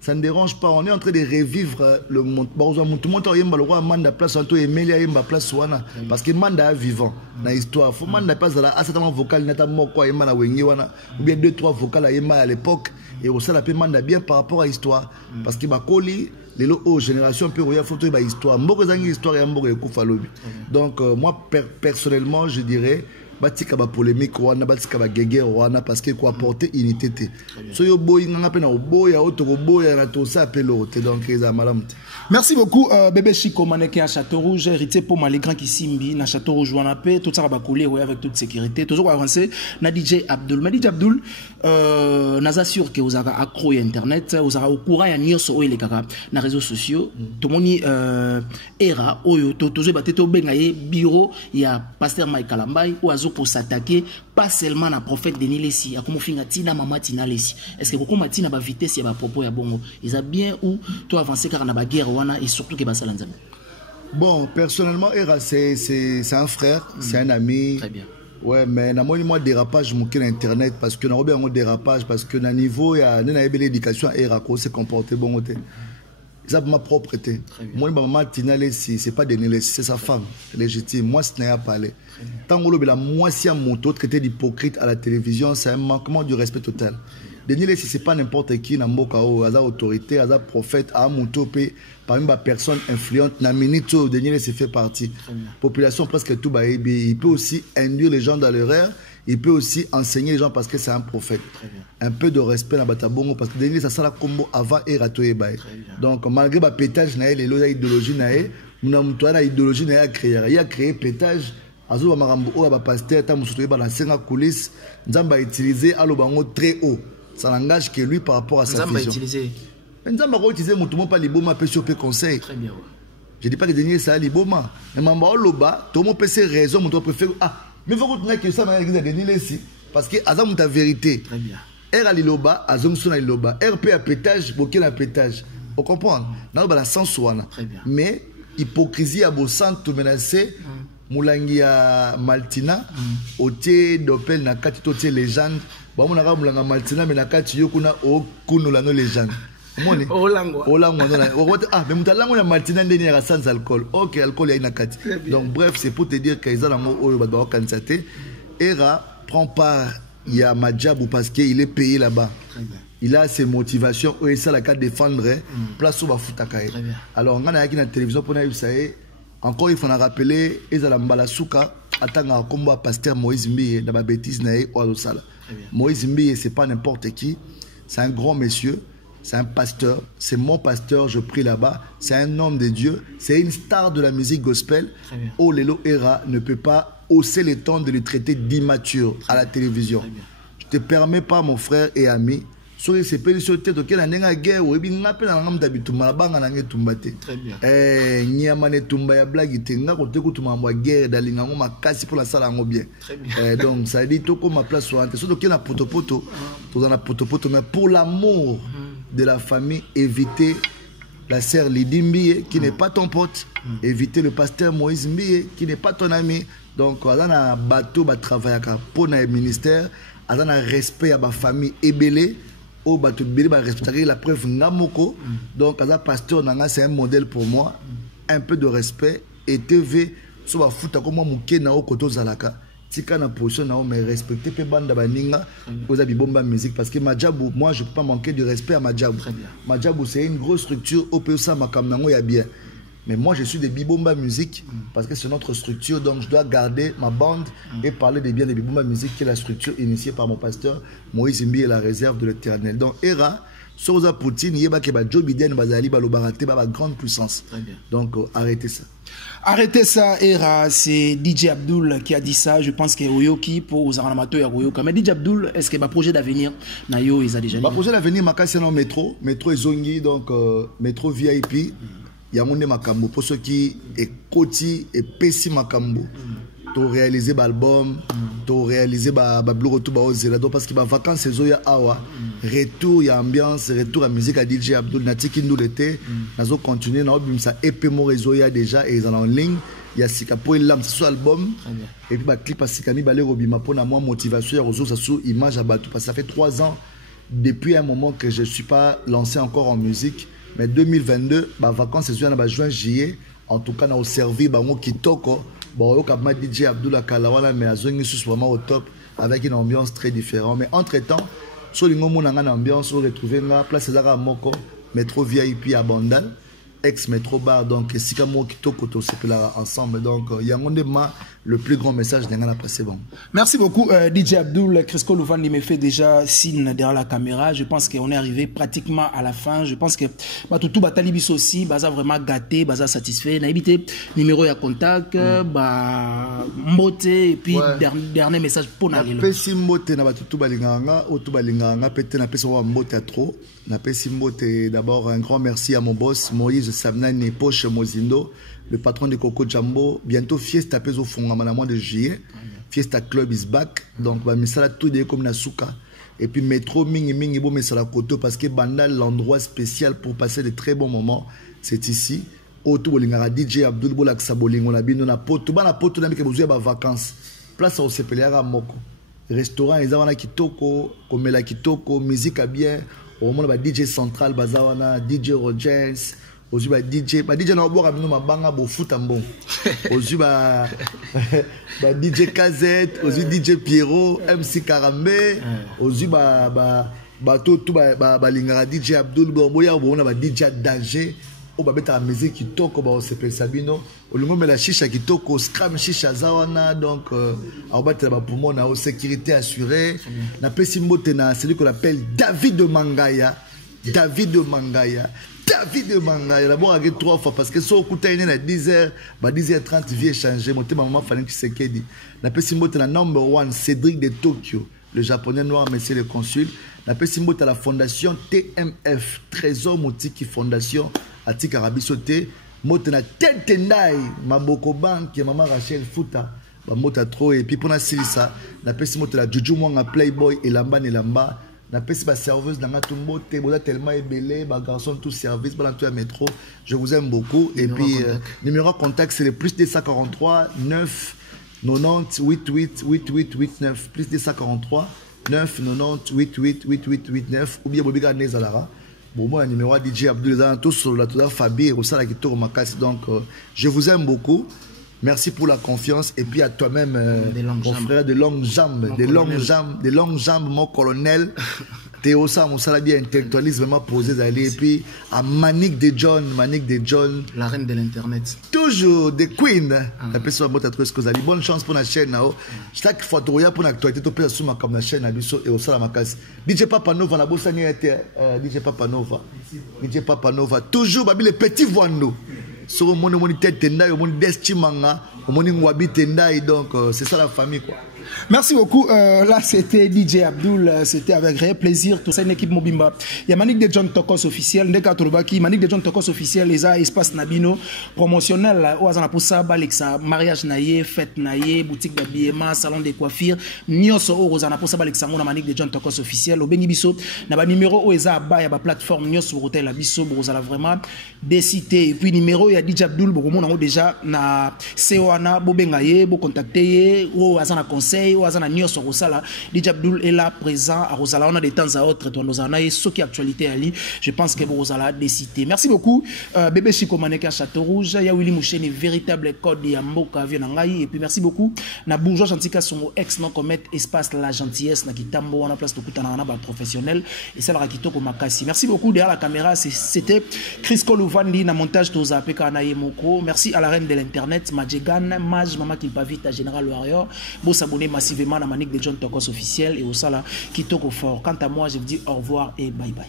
ça ne dérange pas, on est en train de revivre le monde. Tout le monde a le roi Manda place en tout et Mélia a place parce que Manda est vivant dans l'histoire. Faut Manda pas à cette vocal notamment quoi Yemana Wengi wana ou bien 2-3 vocales à Yema à l'époque et au sein la Manda bien par rapport à l'histoire parce que Bakoli les autres générations peut regarder photo et histoire. Mboko zangi histoire et mboko ekufa lobi. Donc moi personnellement je dirais batika ba polémique wana batika ba guerre wana parce que quoi apporter unité té so yo boy nga pe na boya otoko boya na to ça pelote donc eza malam. Merci beaucoup bébé Chico mannequin à Château Rouge héritier pour les grands qui simbi na Château Rouge wana pe tout ça ba coller avec toute sécurité toujours avancer na DJ Abdul ma DJ Abdul naza sûr que vous avez accro internet vous avez au courant ya nyonso o les kaka na réseaux sociaux tout moni era oyo toujours ba teto benga ye bureau ya pasteur Mike Kalambay ou pour s'attaquer pas seulement à prophète Denis Lessi à comment finir tina maman tina Lessi est-ce que beaucoup matina ba vitesse ya ba propos ya bongo ils a bien ou toi avancer car na ba guerre wana et surtout que ba salanzame. Bon personnellement Era c'est un frère c'est un ami. Très bien. Ouais mais na moi dérapage mon internet parce que na robé un dérapage parce que na niveau ya na ebele éducation Era ko se comporter bon côté. Ça ma propreté. Moi maman tina Lessi c'est pas Denis Lessi c'est sa femme légitime moi ce n'est pas parlé. Tant que la moitié moto traité d'hypocrite à la télévision, c'est un manquement du respect total. Denis Lessi, c'est pas n'importe qui, n'a pas autorité, n'a prophète, à moto, parmi les personnes influentes, n'a minute, Denis Lessi fait partie. Population presque tout, il peut aussi induire les gens dans l'erreur, il peut aussi enseigner les gens parce que c'est un prophète. Un peu de respect dans Batabongo, parce que Denis Lessi, ça la combo avant et ratoé. Donc, malgré le pétage, il y a l'idéologie, il y a l'idéologie, il a créé pétage. Azo marambo o ba pasteur ta musuto ba na senga coulisse nzamba utiliser alobango très haut ça n'engage que lui par rapport à sa vision nzamba ko utiliser mutumo pa liboma pe sur pe conseil très bien je dis pas que dernier ça liboma mais mamba oloba to mo pe ses raisons mon préfère mais faut que tu que ça na église Denis Lessi parce que azam ta vérité très bien era liloba azom sona liloba RP à pétage boké na pétage on comprend na ba la sens wana mais hypocrisie à beau centre menacer Moulangi ya Maltina, otie dopel na kati totie légende. Ba mona ka mulanga Maltina mais na kati yokuna o kuno la no légende. Moni. Olangwa non. Mais mutalango na Maltina ndeni ya sans alcool. OK, alcool ya na kati. Donc bref, c'est pour te dire que ils ont o ba kansaté. Era prend part ya Madjabou parce qu'il est payé là-bas. Il a ses motivations et ça la carte défendre place au ba futakae. Alors on a na télévision pour na yusae. Encore il faut rappeler ezala mbalasuka atanga kombo pasteur Moïse Mbiye na ba bêtise na o sala. Moïse Mbiye c'est pas n'importe qui, c'est un grand monsieur, c'est un pasteur, c'est mon pasteur, je prie là-bas, c'est un homme de Dieu, c'est une star de la musique gospel. Oh Lelo Era ne peut pas hausser les tons de le traiter d'immature à la télévision. Je te permets pas mon frère et ami. So c'est pas sur tête auquel on a guerre ou bien n'a pas la gamme d'habitude malabanga n'a tumbate. Très bien. Niamane tumba ya blague tenga côté que tu m'envoies guerre d'alinga on m'a cassé pour la salle en bien. Très bien. Donc ça dit tout comme ma place sur surtout qu'il a potopoto, tout dans la potopoto mais pour l'amour de la famille éviter la sœur Lydie Mbiye qui n'est pas ton pote, éviter le pasteur Moïse Mbiye qui n'est pas ton ami. Donc on a un bateau va travailler pour le ministère, on a un respect à ma famille ébélé. Respecter la preuve Namoko. Donc, as pasteur Nanga, c'est un modèle pour moi. Un peu de respect. Et TV, so va foutre comme moi, mouké na o koto zalaka. Tika na position na o, mais respecter pe banda baninga. Vous avez bomba musique. Parce que Madjabou, moi, je ne peux pas manquer de respect à Madjabou. Madjabou, c'est une grosse structure. Au PESA, Makamnango, il y a bien. Mais moi, je suis de Bibomba Musique parce que c'est notre structure. Donc, je dois garder ma bande et parler des biens de Bibomba Musique, qui est la structure initiée par mon pasteur Moïse Mbi et la réserve de l'Éternel. Donc, Era, Soza Poutine, Yeba Keba Joe Biden, Bazali, Balobarate, Baba, grande puissance. Donc, arrêtez ça. Arrêtez ça, Era. C'est DJ Abdul qui a dit ça. Je pense que Oyoki pour aux amateurs Oyoka. Mais DJ Abdul, est-ce que le projet d'avenir, Nayo, ils ont déjà dit? Le projet d'avenir, Makassi, c'est métro. Métro et Zongi, donc métro VIP. yango nde makambo po soki ekoti epesi makambo to réaliser l'album to réaliser biloko to baozela donc parce que vacances ezoya awa retour ya ambiance retour à musique à DJ Abdul natiki ndule te nazo continuer na obimisa EP mo ezoya déjà et ils en ligne il y a sika po elam ce album et puis clip asikami balé robima po na moi motivation ya ressources sous image à batou parce que ça fait 3 ans depuis un moment que je suis pas lancé encore en musique mais 2022 vacances ezoya na juin juillet en tout cas na au servi bango kitoko bon comme DJ Abdul Kalawana mais azongi sous vraiment au top avec une ambiance très différente mais entre temps sur l'ingo mon ambiance on retrouver la place Zara Moko métro VIP à Bandal ex métro bar donc si comme kitoko to c'est là ensemble donc il y a le plus grand message d'un passé bon. Merci beaucoup DJ Abdul. Crisco Louvandi me fait déjà signe derrière la caméra. Je pense qu'on est arrivé pratiquement à la fin. Je pense que tout Batalibis aussi baza vraiment gâté, baza satisfait. Na évité numéro ya contact mbote et puis dernier message pour na lelo. Pesi mbote na batutu balinganga, otu balinganga pete na pesi wa mbote à trop. Na pesi mbote d'abord un grand merci à mon boss Moïse Samnani Poche Mozindo. Le patron de Coco Jumbo, bientôt Fiesta Peso Fongama le mois de juillet. Fiesta Club is back. Donc, bah, misala tout de comme Nasuka. Et puis, métro, mingi, bon, misala koto, parce que Bandal, l'endroit spécial pour passer de très bons moments, c'est ici. Auto Bolingara, DJ Abdul Bolak Sabolingo, la bino, na poto, na besoin de vacances. Place au Sepeliara Moko. Restaurant, ils ont kitoko, comme la kitoko, musique à bien. Au moment, DJ Central, Bazawana, DJ Rogers. Ozu ba DJ na boka bino mabanga bo foot ambon ozu ba DJ Kazette ozu DJ Pierrot MC Karambe ozu ba tout lingara DJ Abdul boya bona ba DJ Danger o ba beta musique kitoko ba osepel Sabino olingo mela shisha kitoko scram shisha zawana donc abatela ba poumon na sécurité assurée na pesi mbote na celui qu'on appelle David Mangaya d'abord avec 3 fois parce que si on écoute à 10h, 10h30 vient changer. Mon maman fallait que c'est qui dit. La pessimbote la number 1 Cédric de Tokyo, le japonais noir monsieur le consul. La pessimbote à la fondation TMF Trésor Moutiki Fondation Atik Arabie Sauté. Mote na Tendai Maboko Bank maman Rachel Fouta. Mota trop et puis pour la Silisa, la pessimbote la Juju Mwanga Playboy et Lamba. Na pesi ba serveuse dans Matumbo Tebola tellement ébélé ba garçon tout service ba tout à métro je vous aime beaucoup et puis numéro contact c'est le plus 243 9 90 88 88 89 plus 243 9 90 88 88 89 ou bien Bobiga Nezalara bon moi numéro DJ Abdul tous sur la toute Fabi au sala qui tourne makasi donc je vous aime beaucoup. Merci pour la confiance et puis à toi-même, mon frère de longues jambes, mon colonel. Théo Sam, on s'est bien intellectualiste, vraiment posé d'aller. Et puis à Manique de John, la reine de l'internet. Toujours des queens. La personne va trouver ce que vous avez. Bonne chance pour la chaîne. Chaque fois que tu regardes pour l'actualité, tu peux sur comme la chaîne et au salon Makas. DJ Papa Nova, la bosse DJ Papa Nova. Toujours, les petits voix nous. Sur mon tête tendai, mon destimanga, mon wabi tendai, donc c'est ça la famille quoi. Merci beaucoup. Là, c'était DJ Abdul. C'était avec vrai plaisir. Tout ça, une équipe Mobimba. Il y a Manik de John Tokos officiel. Ndeka Torobaki. Manik de John Tokos officiel. Les a espace Nabino promotionnel. Oazana Poussa, Balexa, mariage naye, fête naye, boutique d'habillement, salon de coiffure. Nyoso Rosana Poussa, Balexa, mon Manik de John Tokos officiel. Au Benibiso, n'a numéro Oeza Ba, y a plateforme Nyoso Hotel la Biso, Rosala vraiment décidé. Et puis numéro, il y a DJ Abdul. Bon, on a déjà na Seoana, Bobengaye, Bo contacté, Oazana conseil. DJ Abdul est là présent à Rosala. On a de temps à autre, ce qui est actualité Ali. Je pense que Rosala a décidé. Merci beaucoup. Bébé Chico Maneka Château Rouge. Il y a Willy Moucheni, véritable code de Yamboka Vienangaï. Et puis merci beaucoup. Na bourgeois Chantika son ex non commet espace la gentillesse na Kitambo. On a place de Koutana professionnel. Et ça la Rakito Komakasi. Merci beaucoup. Derrière la caméra, c'était Crisco Louvandi na montage Toza Peka Naye Moko. Merci à la reine de l'internet, Majegan, Maj, Mama Kilpavita, Général Warrior. Beau s'abonner massivement à la Manique de John Tokos officiel et au Sala Kitoko Fort. Quant à moi, je vous dis au revoir et bye bye.